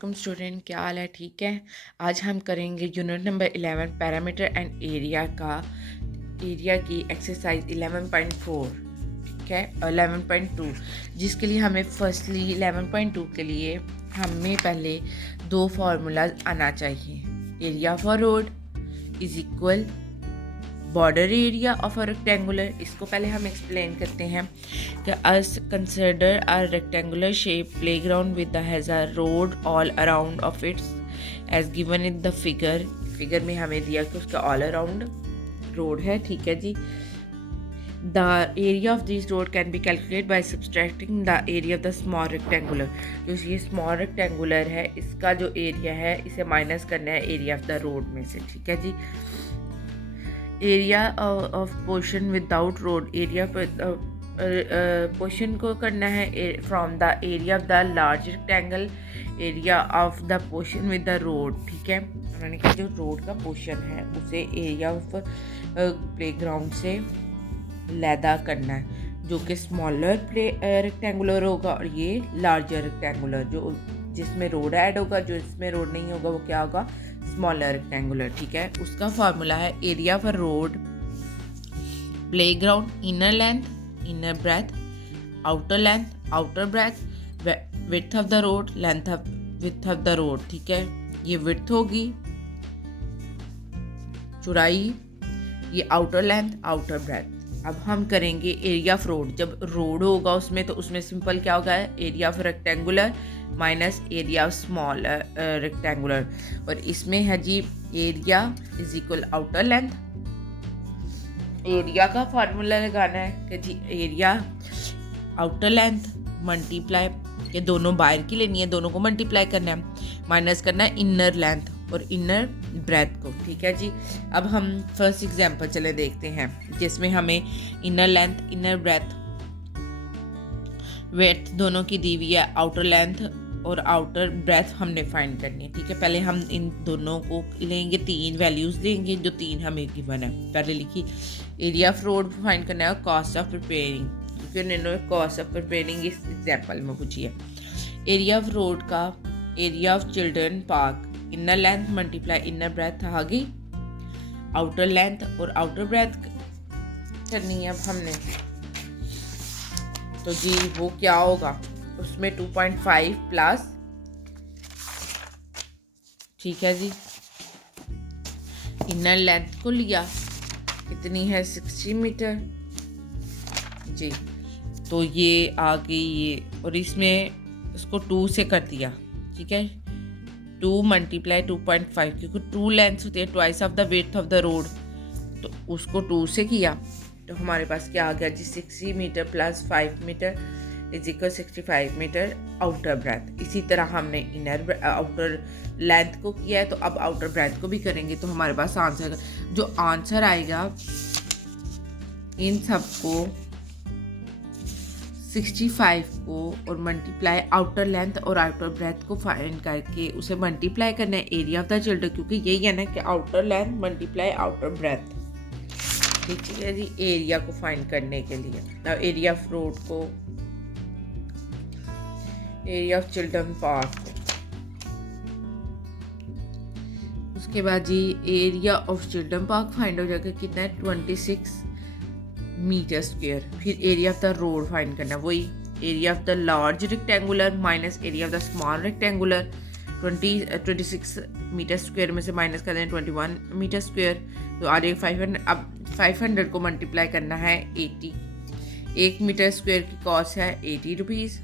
Student, क्या हाल है? ठीक है। आज हम करेंगे unit number 11 parameter and area की एक्सरसाइज 11.4। ठीक है, 11.2 जिसके लिए हमें फर्स्टली 11.2 के लिए हमें पहले दो फार्मूलाज आना चाहिए। Area for road is equal border area of a rectangular. इसको पहले हम एक्सप्लेन करते हैं कि us consider a rectangular shape playground with has a road all around of its edge given in the figure में हमें दिया कि उसका ऑल अराउंड रोड है। ठीक है जी। The area of this road can be calculate by subtracting the area of the small rectangular. जो ये स्मॉल रेक्टेंगुलर है इसका जो एरिया है इसे माइनस करना है एरिया ऑफ द रोड में से। ठीक है जी। Area of portion without road, area portion को करना है from the area of the large rectangle area of the portion with the road. ठीक है, मैंने कहा जो रोड का पोर्शन है उसे एरिया ऑफ प्लेग्राउंड से लैदा करना है, जो कि स्मॉलर रेक्टेंगुलर होगा और ये लार्जर रेक्टेंगुलर जो जिसमें रोड ऐड होगा, जो इसमें रोड नहीं होगा वो क्या होगा, स्मॉलर रेक्टेंगुलर। ठीक है, उसका फार्मूला है area for road playground inner length inner breadth, outer breadth, width of the road width of the road. ठीक है, ये विड्थ होगी चौड़ाई, ये आउटर लेंथ आउटर ब्रेथ। अब हम करेंगे एरिया ऑफ रोड। जब रोड होगा उसमें तो उसमें सिंपल क्या होगा, area of rectangular minus area of small rectangular, और इसमें है जी area is equal outer length. Area का फार्मूला लगाना है कि जी एरिया आउटर लेंथ मल्टीप्लाई, ये दोनों बाहर की लेनी है, दोनों को मल्टीप्लाई करना है, माइनस करना है इनर लेंथ और इनर ब्रेथ को। ठीक है जी। अब हम फर्स्ट एग्जांपल चले देखते हैं जिसमें हमें inner length inner breadth width दोनों की दी हुई है, आउटर लेंथ और आउटर ब्रेथ हमने फाइंड करनी है। ठीक है, पहले हम इन दोनों को लेंगे, तीन वैल्यूज लेंगे जो तीन हमें गिवन है। पहले लिखी एरिया ऑफ रोड फाइंड करना है और कॉस्ट ऑफ प्रिपेयरिंग, क्योंकि उन्होंने कॉस्ट ऑफ प्रिपेयरिंग इस एग्जाम्पल में पूछी है। एरिया ऑफ रोड का area of children park inner length multiply inner breadth आ गई, आउटर लेंथ और आउटर ब्रेथ करनी है अब हमने, तो जी वो क्या होगा, उसमें 2.5 प्लस। ठीक है जी, इनर लेंथ को लिया कितनी है 60 मीटर जी, तो ये आ गई ये, और इसमें उसको 2 से कर दिया। ठीक है, 2 मल्टीप्लाई 2.5, क्योंकि 2 लेंथ होती है twice of the width of the road, तो उसको 2 से किया तो हमारे पास क्या आ गया जी 60 meter plus 5 metre is equal 65 meter outer breadth. इसी तरह हमने इनर आउटर लेंथ को किया है, तो अब आउटर ब्रेथ को भी करेंगे, तो हमारे पास आंसर जो आंसर आएगा इन सबको 65 को और मल्टीप्लाई आउटर लेंथ और आउटर ब्रेथ को फाइंड करके उसे मल्टीप्लाई करना है एरिया ऑफ द चिल्ड्रन, क्योंकि यही है ना कि outer length multiply outer breadth. ठीक है जी, एरिया को फाइंड करने के लिए अब एरिया ऑफ रोड को एरिया ऑफ चिल्ड्रन पार्क, उसके बाद जी area of children park find हो जाएगा कितना है 26 मीटर स्क्वायर। फिर area of the road find करना, वही area of the large rectangular minus area of the small rectangular, 26 metre square में से माइनस कर दें 21 मीटर स्क्वायर, तो आ जाएगा 500। अब 500 को मल्टीप्लाई करना है 80, 1 मीटर स्क्वायर की कॉस्ट है 80 रुपीज़।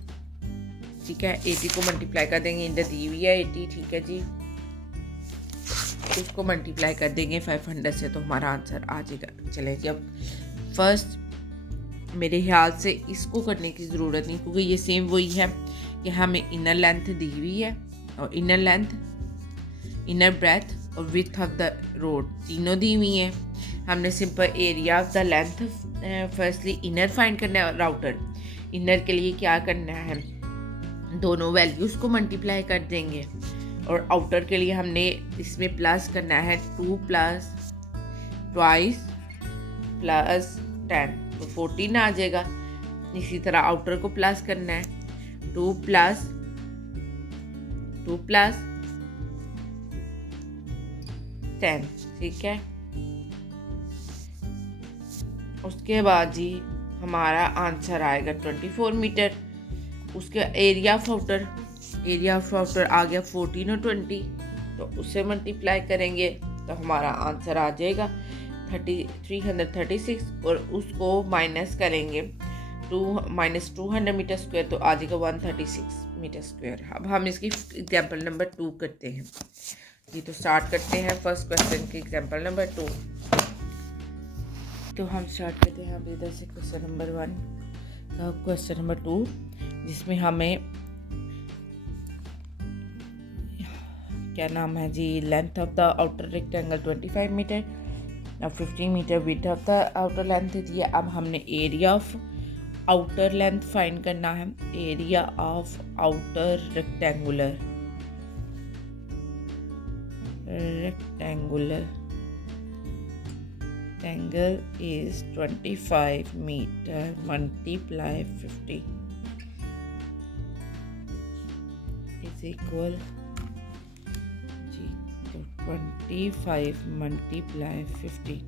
ठीक है, 80 को मल्टीप्लाई कर देंगे, इंटर दी हुई है 80। ठीक है जी, उसको मल्टीप्लाई कर देंगे 500 से, तो हमारा आंसर आ जाएगा। चले जी, अब फर्स्ट मेरे ख्याल से इसको करने की ज़रूरत नहीं, क्योंकि ये सेम वही है कि हमें इनर लेंथ दी हुई है और इनर लेंथ इनर ब्रेथ और विड्थ ऑफ द रोड तीनों दी हुई हैं। हमने simple area of the length firstly inner find करना है और आउटर। इनर के लिए क्या करना है, दोनों वैल्यूज़ को मल्टीप्लाई कर देंगे, और आउटर के लिए हमने इसमें प्लस करना है 2 प्लस ट्वाइस प्लस 10, तो 14 आ जाएगा। इसी तरह आउटर को प्लस करना है 2 प्लस 2 + 10, ठीक है। उसके बाद जी हमारा आंसर आएगा 24 मीटर। उसके एरिया ऑफ आउटर आ गया 14 और 20, तो उससे मल्टीप्लाई करेंगे तो हमारा आंसर आ जाएगा 336, और उसको माइनस करेंगे -200 मीटर स्क्वायर, तो आ जाएगा 136 मीटर स्क्वायर। अब हम इसकी एग्जाम्पल नंबर 2 करते हैं जी। तो स्टार्ट करते हैं फर्स्ट क्वेश्चन की एग्जाम्पल नंबर 2। तो हम स्टार्ट करते हैं अब इधर से क्वेश्चन नंबर 1 का क्वेश्चन नंबर 2, जिसमें हमें क्या नाम है जी, length of the outer rectangle 25 metre और 15 metre width of the outer length दी है। अब हमने area of outer length find करना है। Area of outer rectangular rectangle is 25 meter multiply 50 is equal जी, तो 25 multiply 50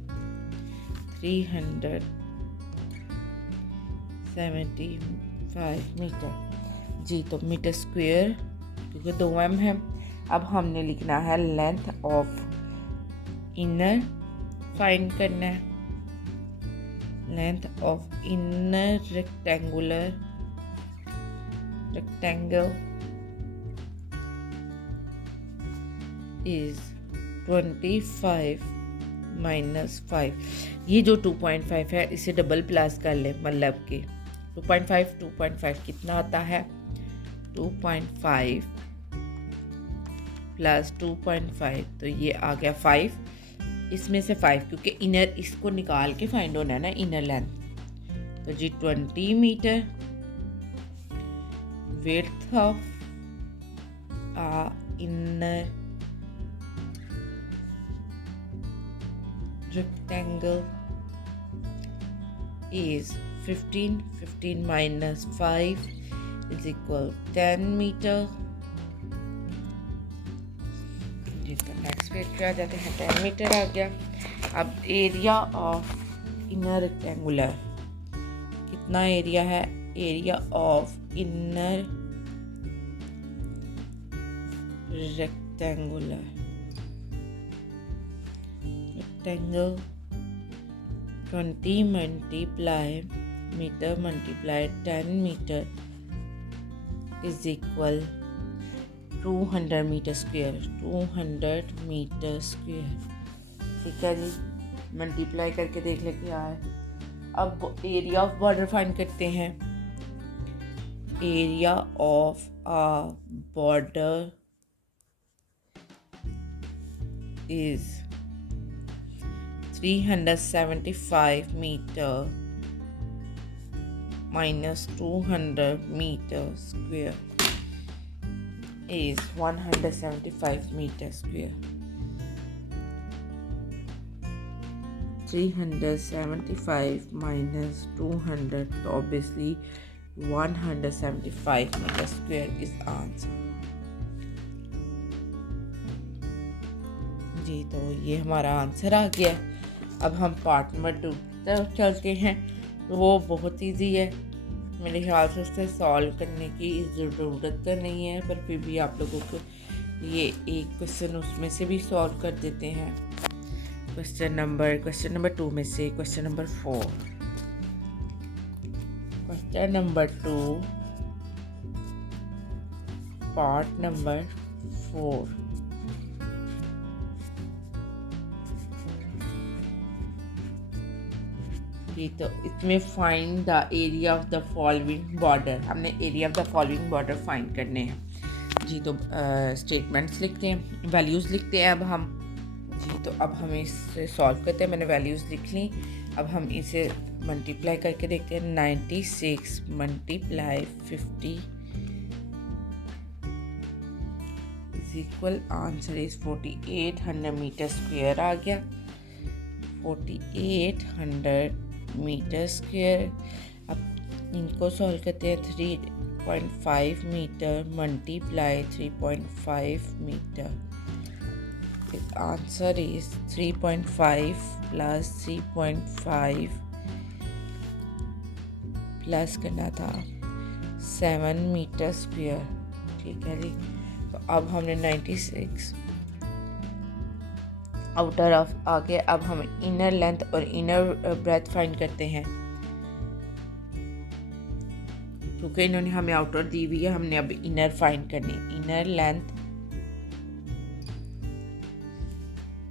375 मीटर जी। तो मीटर स्क्वायर क्योंकि 2m है। अब हमने लिखना है लेंथ ऑफ इनर फाइंड करना है। Length of inner rectangle is 25 - 5। ये जो 2.5 है इसे डबल प्लस कर ले, मतलब कि 2.5 कितना आता है, 2.5 + 2.5, तो ये आ गया 5। इसमें से 5 क्योंकि इनर इसको निकाल के फाइंड होना है ना, इनर लेंथ। तो जी 20 metre width of inner rectangle is 15 - 5 is equal 10 metre. जी तो नेक्स्ट पेज पे आ जाते हैं, 10 मीटर आ गया। अब एरिया ऑफ इनर रेक्टेंगुलर कितना एरिया है, area of inner rectangular rectangle 20 multiply meter multiply 10 meter is equal 200 meter square. 200 meter square, ठीक है जी। मल्टीप्लाई करके देख ले क्या है। अब एरिया ऑफ बॉर्डर फाइंड करते हैं। Area of a border is 375 meter minus 200 meter square is 175 meter square. 375 minus 200, so obviously 175 meter square is answer. जी तो ये हमारा आंसर आ गया। अब हम पार्ट नंबर 2 तरफ चलते हैं। तो वो बहुत इजी है, मेरे ख्याल से उससे सॉल्व करने की ज़रूरत तो नहीं है, पर फिर भी आप लोगों को ये एक क्वेश्चन उसमें से भी सॉल्व कर देते हैं। क्वेश्चन नंबर 2 में से question number 4। Question number 2 part number 4। तो इसमें find the area of the following border, हमने area of the following border find करने हैं जी। तो स्टेटमेंट्स लिखते हैं, वैल्यूज़ लिखते हैं अब हम जी। तो अब हम इसे सॉल्व करते हैं। मैंने वैल्यूज़ लिख ली, अब हम इसे मल्टीप्लाई करके देखते हैं। 96 × 50 is equal, answer is 4800 metre square आ गया। 4800 मीटर स्क्वायर। अब इनको सॉल्व करते हैं। 3.5 meter multiply 3.5 meter. His answer is 3.5 plus 3.5 plus करना था 7 मीटर स्क्वायर। ठीक है जी। तो अब हमने 96 आउटर ऑफ आ गया। अब हम इनर लेंथ और इनर ब्रेथ फाइंड करते हैं, क्योंकि इन्होंने हमें आउटर दी हुई है, हमने अब इनर फाइंड करनी। इनर लेंथ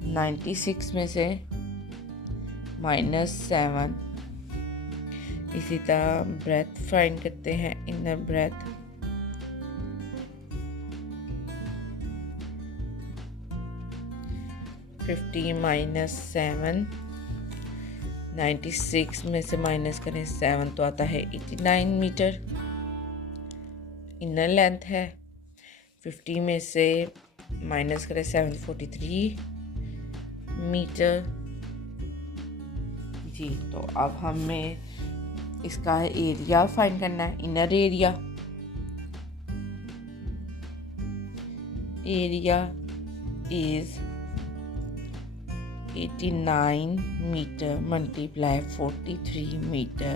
96 में से -7, इसी तरह ब्रेथ फाइंड करते हैं। इनर ब्रेथ 50 -7, 96 में से माइनस करें 7 तो आता है 89 मीटर। इनर लेंथ है 50 में से माइनस करें 7, 43 मीटर जी। तो अब हमें इसका एरिया फाइंड करना है। Inner area is 89 meter multiply 43 meter.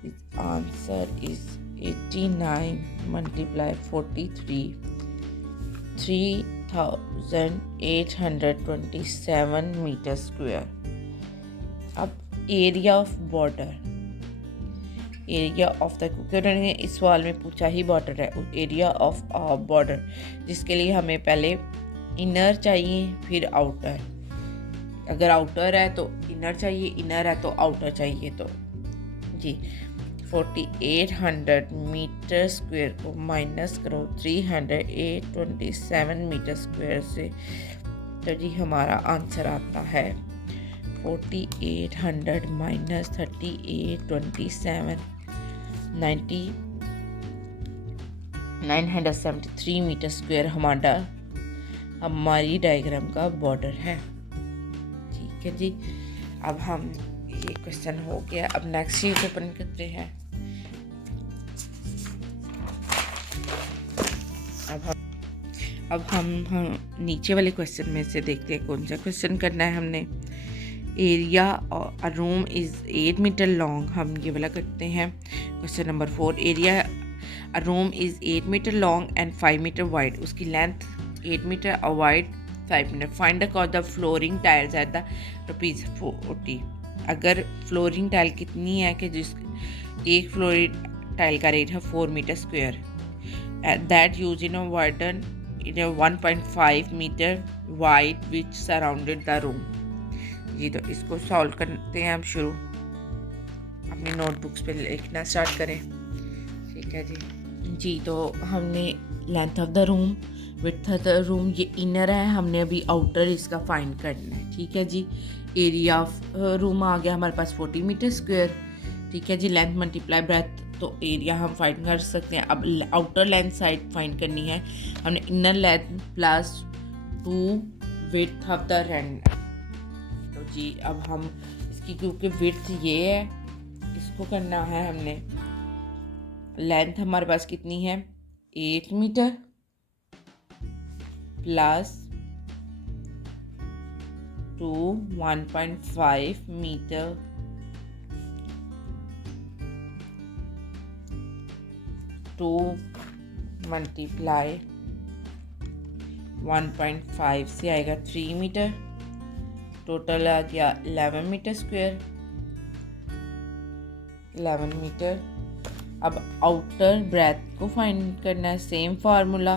His answer is 89 multiply 43, 3827 meter square. अब area of border, area of the, क्योंकि उन्होंने इस सवाल में पूछा ही बॉर्डर है, एरिया ऑफ बॉर्डर, जिसके लिए हमें पहले इनर चाहिए फिर आउटर। अगर आउटर है तो इनर चाहिए, इनर है तो आउटर चाहिए। तो जी 4800 मीटर स्क्वायर को माइनस करो 327 मीटर स्क्वायर से, तो जी हमारा आंसर आता है 4800 माइनस 3827 973 मीटर स्क्वायर हमारी डायग्राम का बॉर्डर है। ठीक है जी। अब हम ये क्वेश्चन हो गया। अब नेक्स्ट शीट ओपन करते हैं। अब हम नीचे वाले क्वेश्चन में से देखते हैं कौन सा क्वेश्चन करना है हमने। Area a room is 8 meter long, हम ये वाला करते हैं। Question number 4, area a room is 8 meter long and 5 meter wide, उसकी लेंथ 8 मीटर और wide 5 meter. Find the cost of flooring tiles at the ₹40। अगर फ्लोरिंग टाइल कितनी है कि जिस एक फ्लोरिंग टाइल का रेट है 4 metre square, that use in a warden in 1.5 metre wide which surrounded the room. जी तो इसको सॉल्व करते हैं हम शुरू। अपनी नोटबुक्स पे लिखना स्टार्ट करें। ठीक है जी। तो हमने length of the room, width of the room, ये इनर है, हमने अभी आउटर इसका फाइंड करना है। ठीक है जी। एरिया ऑफ रूम आ गया हमारे पास 40 मीटर स्क्वायर। ठीक है जी। लेंथ मल्टीप्लाई ब्रेथ, तो एरिया हम फाइंड कर सकते हैं। अब आउटर लेंथ साइड फाइंड करनी है हमने। Inner length plus 2 width of the road. तो जी अब हम इसकी, क्योंकि विड्थ ये है, इसको करना है हमने। लेंथ हमारे पास कितनी है 8 meter plus 2 1.5 meter two multiply 1.5 से आएगा 3 मीटर, टोटल आ गया 11 मीटर स्क्वायर, 11 मीटर। अब आउटर ब्रेथ को फाइंड करना है। Same formula,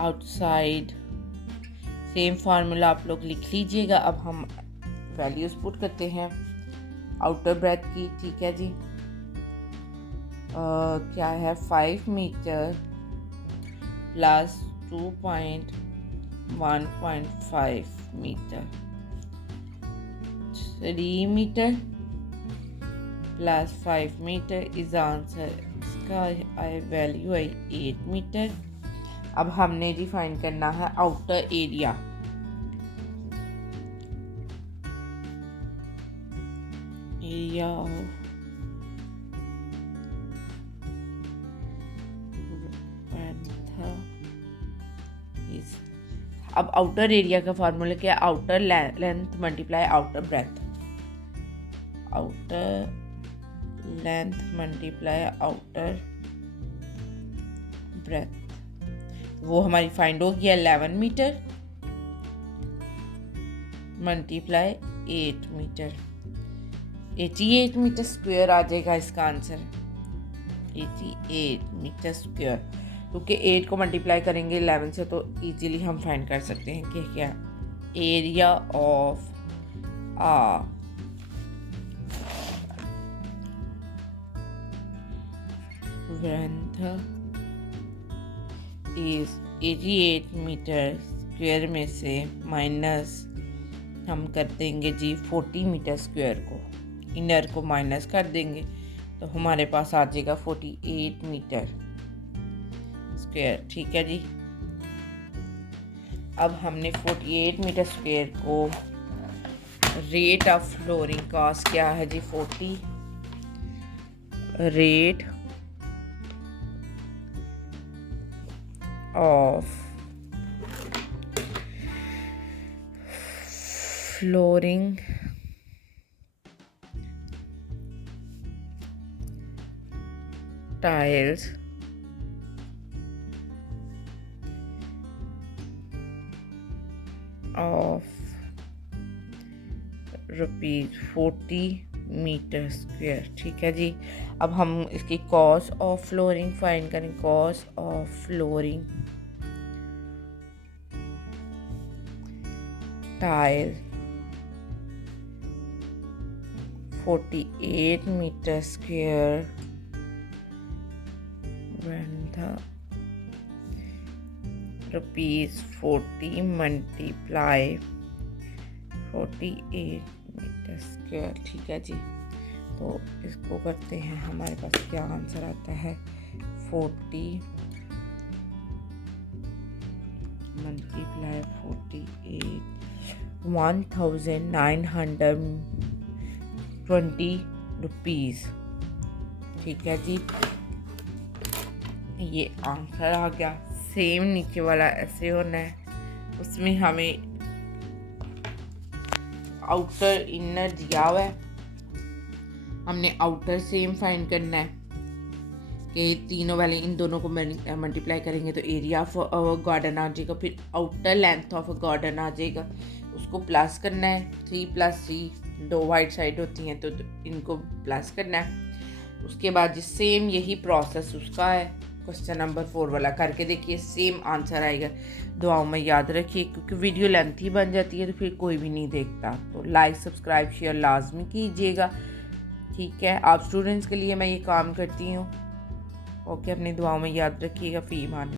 outside, same formula आप लोग लिख लीजिएगा। अब हम वैल्यूज पुट करते हैं आउटर ब्रेथ की। ठीक है जी। क्या है 5 metre plus 1.5 metre, 3 metre plus 5 metre is answer. इसका वैल्यू है 8 मीटर। अब हमने डिफाइन करना है outer area. Area of is, अब आउटर एरिया का फार्मूला क्या है? Outer length multiply outer breadth, outer length multiply outer breadth. वो हमारी फाइंड हो गया 11 metre multiply 8 metre, 88 metre square आ जाएगा इसका आंसर, 88 मीटर स्क्वायर। क्योंकि 8 को मल्टीप्लाई करेंगे 11 से तो इजीली हम फाइंड कर सकते हैं कि क्या area of a length is 88 metre square में से माइनस हम कर देंगे जी 40 मीटर स्क्वायर को, इनर को माइनस कर देंगे तो हमारे पास आ जाएगा 48 मीटर स्क्वायर। ठीक है जी। अब हमने 48 मीटर स्क्वायर को, रेट ऑफ फ्लोरिंग कॉस्ट क्या है जी? 40, rate of flooring tiles of ₹40 meter square. ठीक है जी। अब हम इसकी कॉस्ट ऑफ फ्लोरिंग फाइंड करें, cost of flooring tile 48 meter square when the ₹40 multiply 48 meter square. ठीक है जी। तो इसको करते हैं, हमारे पास क्या आंसर आता है? 40 multiply 48, 1920 रुपीज़। ठीक है जी, ये आंसर आ गया। सेम नीचे वाला ऐसे होना है, उसमें हमें आउटर इनर दिया हुआ है, हमने आउटर सेम फाइंड करना है कि तीनों वाले इन दोनों को मल्टीप्लाई करेंगे तो एरिया ऑफ गार्डन आ जाएगा, फिर आउटर लेंथ ऑफ गार्डन आ जाएगा, उसको प्लस करना है। 3 + 3 2 वाइड साइड होती हैं तो इनको प्लस करना है। उसके बाद जी सेम यही प्रोसेस उसका है, क्वेश्चन नंबर 4 वाला करके देखिए, सेम आंसर आएगा। दुआओं में याद रखिए, क्योंकि वीडियो लेंथी बन जाती है तो फिर कोई भी नहीं देखता। तो लाइक सब्सक्राइब शेयर लाजमी कीजिएगा। ठीक है, आप स्टूडेंट्स के लिए मैं ये काम करती हूँ। ओके, अपनी दुआओं में याद रखिएगा। फ़ी ईमान।